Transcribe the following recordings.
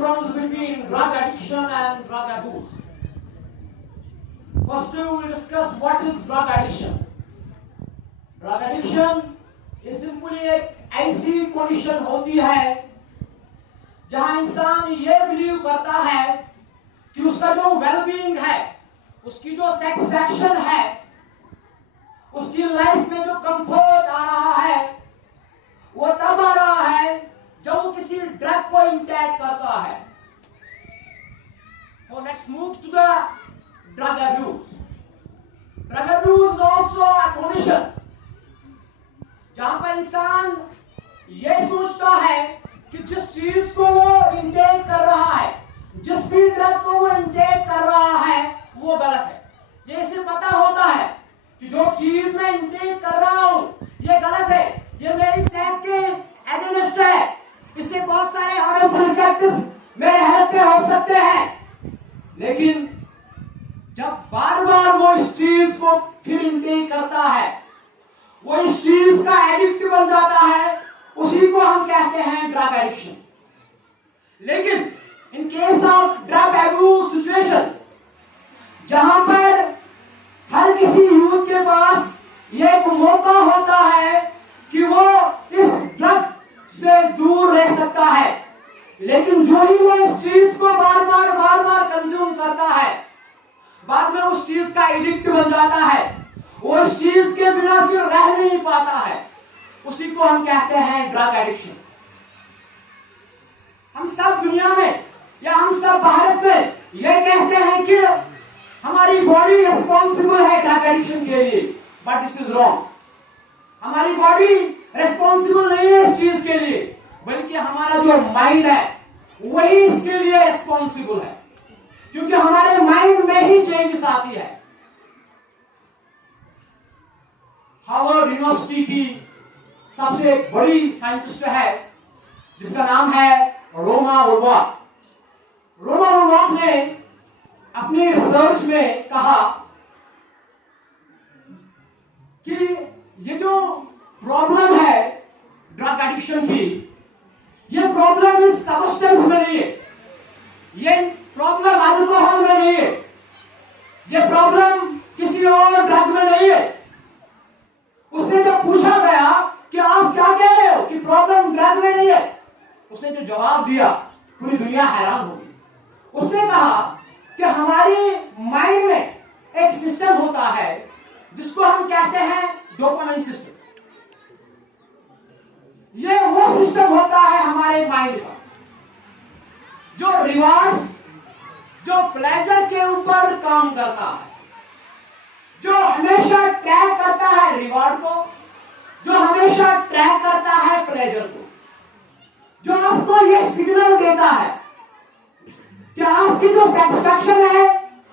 difference between drug addiction and drug abuse. First, we will discuss what is drug addiction. Drug addiction ये simply एक ऐसी condition होती है जहां इंसान ये बिलीव करता है कि उसका जो वेलबीइंग है, उसकी जो सेटिस्फैक्शन है, उसकी लाइफ में जो कंफर्ट आ रहा है, वो तब आ रहा है जब वो किसी ड्रग को इंटेक करता है. So let's move to the drug abuse. Drug abuse is also a condition जहां पर इंसान ये सोचता है कि जिस चीज को वो इंटेक कर रहा है, जिस भी ड्रग को वो इंटेक कर रहा है, वो गलत है. ये इसे पता होता है कि जो चीज मैं इंटेक कर रहा हूं ये गलत है, ये मेरी सेहत के अगेंस्ट है, इससे बहुत सारे हार्मफुल इफेक्ट्स मेरे हेल्थ पे हो सकते हैं. लेकिन जब बार बार वो इस चीज को फिर इंटेक करता है, वो इस चीज का एडिक्ट बन जाता है, उसी को हम कहते हैं ड्रग एडिक्शन. लेकिन in case of drug abuse situation, जहां पर हर किसी यूथ के पास ये एक मौका होता है कि वो इस ड्रग से दूर रह सकता है, लेकिन जो ही वो इस चीज को बार बार कंज्यूम करता है, बाद में उस चीज का एडिक्ट बन जाता है, वो इस चीज के बिना फिर रह नहीं पाता है, उसी को हम कहते हैं ड्रग एडिक्शन. हम सब दुनिया में या हम सब भारत में ये कहते हैं कि हमारी बॉडी रिस्पॉन्सिबल है ड्रग एडिक्शन के लिए, बट दिस इज रॉन्ग. हमारी बॉडी रिस्पॉन्सिबल नहीं है इस चीज के लिए, बल्कि हमारा जो माइंड है वही इसके लिए रिस्पॉन्सिबल है, क्योंकि हमारे माइंड में ही चेंजेस आती है. हार्वर्ड यूनिवर्सिटी की सबसे बड़ी साइंटिस्ट है जिसका नाम है रोमा वुलवाक. रोमा वुलवाक ने अपनी रिसर्च में कहा कि ये जो प्रॉब्लम है ड्रग एडिक्शन की, ये प्रॉब्लम इस सब्सटेंस में नहीं है, ये प्रॉब्लम अल्कोहल में नहीं है, ये प्रॉब्लम किसी और ड्रग में नहीं है. उसने जब पूछा गया कि आप क्या कह रहे हो कि प्रॉब्लम ड्रग में नहीं है, उसने जो जवाब दिया पूरी दुनिया हैरान हो गई. उसने कहा कि हमारी माइंड में एक सिस्टम होता है जिसको हम कहते हैं डोपामाइन सिस्टम. ये वो सिस्टम होता है हमारे माइंड का जो रिवार्ड्स, जो प्लेजर के ऊपर काम करता है, जो हमेशा ट्रैक करता है रिवार्ड को, जो हमेशा ट्रैक करता है प्लेजर को, जो आपको ये सिग्नल देता है कि आपकी जो सेटिस्फैक्शन है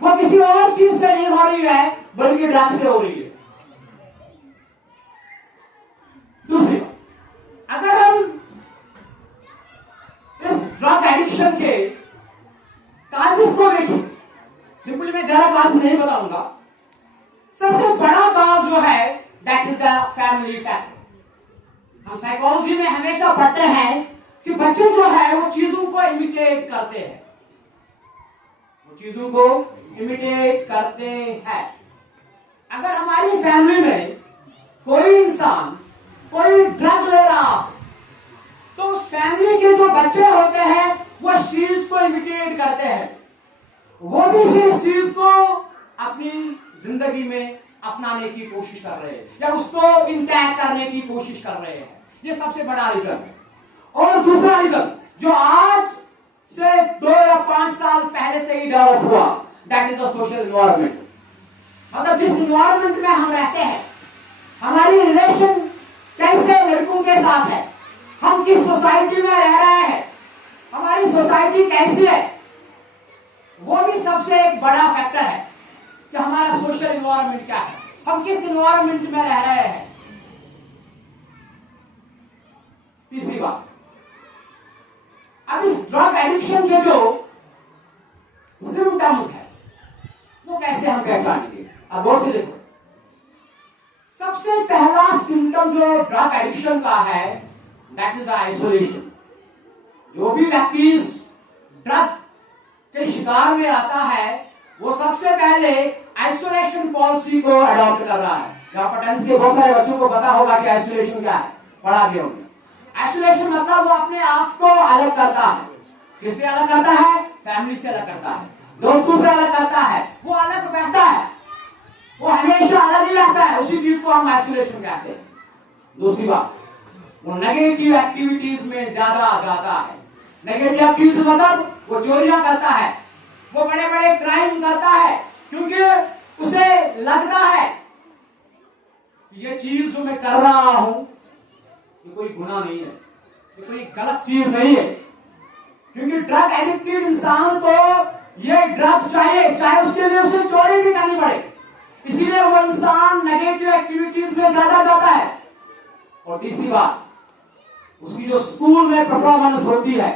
वो किसी और चीज से नहीं हो रही है, बल्कि ड्रग से हो रही है. दूसरी बात, अगर हम इस ड्रग एडिक्शन के काजेस को देखें, सिंपली मैं ज्यादा काज नहीं बताऊंगा, सबसे बड़ा काज जो है that is the family factor. हम साइकोलॉजी में हमेशा पढ़ते हैं कि बच्चे जो है वो चीजों को इमिटेट करते हैं, वो चीजों को इमिटेट करते हैं. अगर हमारी फैमिली में कोई इंसान कोई ड्रग ले रहा तो उस फैमिली के जो बच्चे होते हैं वो इस चीज को इमिटेट करते हैं, वो भी फिर इस चीज को अपनी जिंदगी में अपनाने की कोशिश कर रहे हैं या उसको इंटैक्ट करने की कोशिश कर रहे हैं. ये सबसे बड़ा रीजन है. और दूसरा रीजन जो आज से 2 या 5 साल पहले से ही डेवलप हुआ, that is the social environment. मतलब जिस इन्वायरमेंट में हम रहते हैं, हमारी रिलेशन कैसे लड़कों के साथ है, हम किस सोसाइटी में रह रहे हैं, हमारी सोसाइटी कैसी है, वो भी सबसे एक बड़ा फैक्टर है कि हमारा सोशल इन्वायरमेंट क्या है, हम किस इन्वायरमेंट में रह रहे हैं. तीसरी बात, अब इस ड्रग एडिक्शन के जो सिम्टम्स है वो कैसे हम पहचानेंगे. अब गौर से देखो, सबसे पहला सिम्टम जो ड्रग एडिक्शन का है दैट इज द आइसोलेशन. जो भी व्यक्ति ड्रग के शिकार में आता है वो सबसे पहले आइसोलेशन पॉलिसी को अडॉप्ट कर रहा है। यहाँ पर 10th के बहुत सारे बच्चों को पता होगा कि आइसोलेशन क्या है, पढ़ा भी होगा। आइसोलेशन मतलब वो अपने आप को अलग करता है। किससे अलग करता है? फैमिली से अलग करता है, दोस्तों से अलग करता है, वो अलग रहता है, वो हमेशा अलग ही रहता है। उसी चीज को हम आइसोलेशन कहते हैं। दूसरी बात, वो नेगेटिव एक्टिविटीज में ज्यादा जाता है। नेगेटिव एक्टिविटीज मतलब वो चोरियां करता है, वो बड़े बड़े क्राइम करता है, क्योंकि उसे लगता है कि ये चीज जो मैं कर रहा हूं ये कोई गुनाह नहीं है, ये कोई गलत चीज नहीं है। क्योंकि ड्रग एडिक्टेड इंसान को ये ड्रग चाहिए, चाहे उसके लिए उसे चोरी भी करनी पड़े। इसीलिए वो इंसान नेगेटिव एक्टिविटीज में ज्यादा जाता है। और तीसरी बात, उसकी जो स्कूल में परफॉर्मेंस होती है,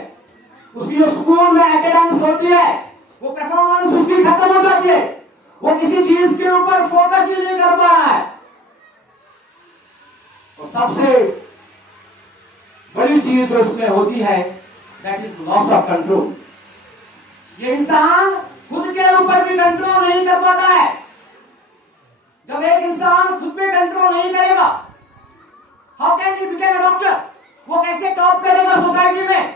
उसकी जो स्कूल में एकेडमिक्स होती है, वो परफॉर्मेंस उसकी खत्म हो जाती है। वो किसी चीज के ऊपर फोकस ही नहीं कर पा रहा है। और सबसे बड़ी चीज जो इसमें होती है that is loss of control. ये इंसान खुद के ऊपर भी कंट्रोल नहीं कर पाता है। जब एक इंसान खुद पे कंट्रोल नहीं करेगा, how can he become a doctor? वो कैसे टॉप करेगा सोसाइटी में?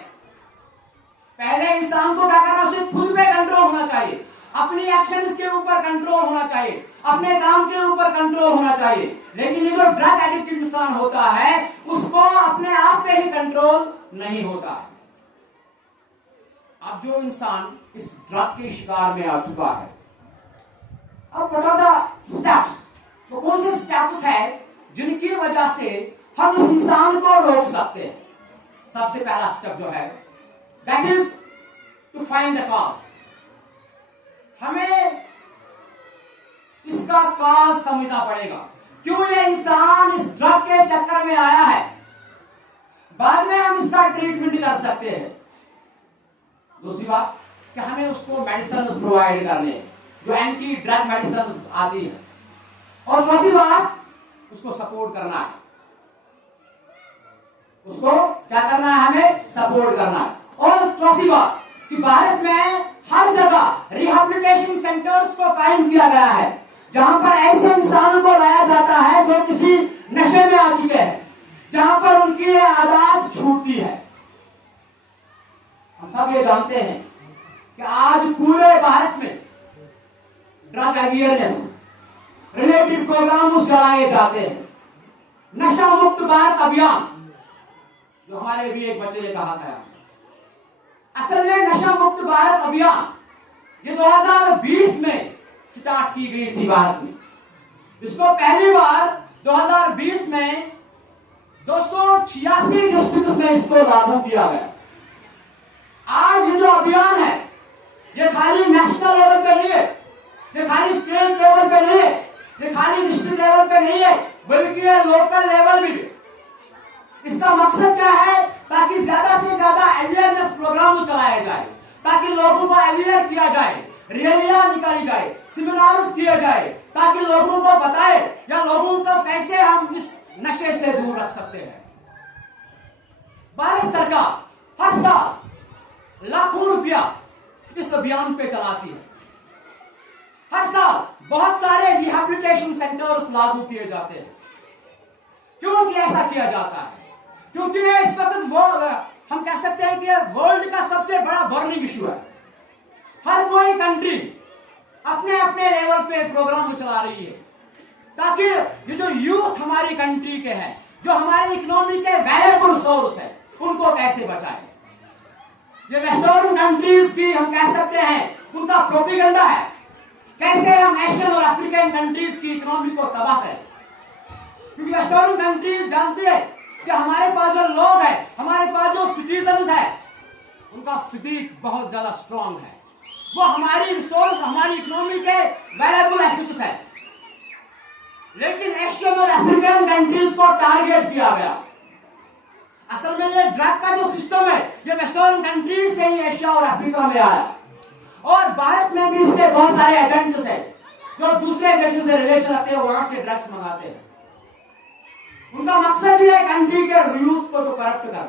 पहले इंसान को क्या करना, उसे खुद पे कंट्रोल होना चाहिए, अपनी एक्शंस के ऊपर कंट्रोल होना चाहिए, अपने काम के ऊपर कंट्रोल होना चाहिए। लेकिन ये जो ड्रग एडिक्टेड इंसान होता है उसको अपने आप पे ही कंट्रोल नहीं होता है। अब जो इंसान इस ड्रग के शिकार में आ चुका है, अब व्हाट आर द स्टेप्स? तो कौन से स्टेप्स है जिनकी वजह से हम इस इंसान को रोक सकते हैं? सबसे पहला स्टेप जो है that is to find the cause. हमें इसका कॉज समझना पड़ेगा, क्यों ये इंसान इस ड्रग के चक्कर में आया है। बाद में हम इसका ट्रीटमेंट कर सकते हैं। दूसरी बात कि हमें उसको मेडिसिन प्रोवाइड करने, जो एंटी ड्रग मेडिसिन आती है। और चौथी बात, उसको सपोर्ट करना है। उसको क्या करना है? हमें सपोर्ट करना है। और चौथी बात कि भारत में हर जगह रिहैबिलिटेशन सेंटर्स को कायम किया गया है, जहां पर ऐसे इंसानों को लाया जाता है जो किसी नशे में आ चुके हैं, जहां पर उनकी आदत छूटती है। हम सब ये जानते हैं कि आज पूरे भारत में ड्रग अवेयरनेस रिलेटेड प्रोग्राम चलाए जाते हैं। नशा मुक्त भारत अभियान, जो हमारे भी एक बच्चे ने कहा था, असल में नशा मुक्त भारत अभियान ये 2020 में स्टार्ट की गई थी भारत में। इसको पहली बार 2020 में 286 डिस्ट्रिक्ट में इसको लागू किया गया। आज ये जो अभियान है ये खाली नेशनल लेवल पे नहीं है, ये खाली स्टेट लेवल पे नहीं है, ये खाली डिस्ट्रिक्ट लेवल पे नहीं है, बल्कि ये लोकल लेवल भी है। इसका मकसद क्या है? ताकि ज्यादा से ज्यादा अवेयरनेस प्रोग्राम चलाया जाए, ताकि लोगों को अवेयर किया जाए, रैलियां निकाली जाए, सेमिनार्स किए जाए, ताकि लोगों को बताए या लोगों को कैसे हम इस नशे से दूर रख सकते हैं। भारत सरकार हर साल लाखों रुपया इस अभियान पे चलाती है। हर साल बहुत सारे रिहैबिलिटेशन सेंटर्स लागू किए जाते हैं। क्यों ऐसा किया जाता है? क्योंकि इस वक्त वो हम कह सकते हैं कि वर्ल्ड का सबसे बड़ा बर्निंग इशू है। हर कोई कंट्री अपने अपने लेवल पे प्रोग्राम चला रही है, ताकि ये जो यूथ हमारी कंट्री के हैं, जो हमारी इकोनॉमी के वैल्यूएबल सोर्स है, उनको कैसे बचाएं। ये वेस्टर्न कंट्रीज की हम कह सकते हैं उनका प्रोपेगेंडा है, कैसे हम एशियन और अफ्रीकन कंट्रीज की इकोनॉमी को तबाह करें। क्योंकि वेस्टर्न कंट्रीज जानते हैं कि हमारे पास जो लोग हैं, हमारे पास जो सिटीजन्स है, उनका फिजिक बहुत ज्यादा स्ट्रांग है, वो हमारी रिसोर्स, हमारी इकोनॉमी के वैल्यूएबल एसेट्स है। लेकिन एशियन और अफ्रीकन कंट्रीज को टारगेट किया गया। असल में ये ड्रग का जो सिस्टम है ये वेस्टर्न कंट्रीज से ही एशिया और अफ्रीका में आया, और भारत में भी इसके बहुत सारे एजेंट्स हैं जो दूसरे देशों से रिलेशन रखते हैं, वहां से ड्रग्स मंगाते हैं। उनका मकसद ये है कंट्री के यूथ को जो करप्ट करना।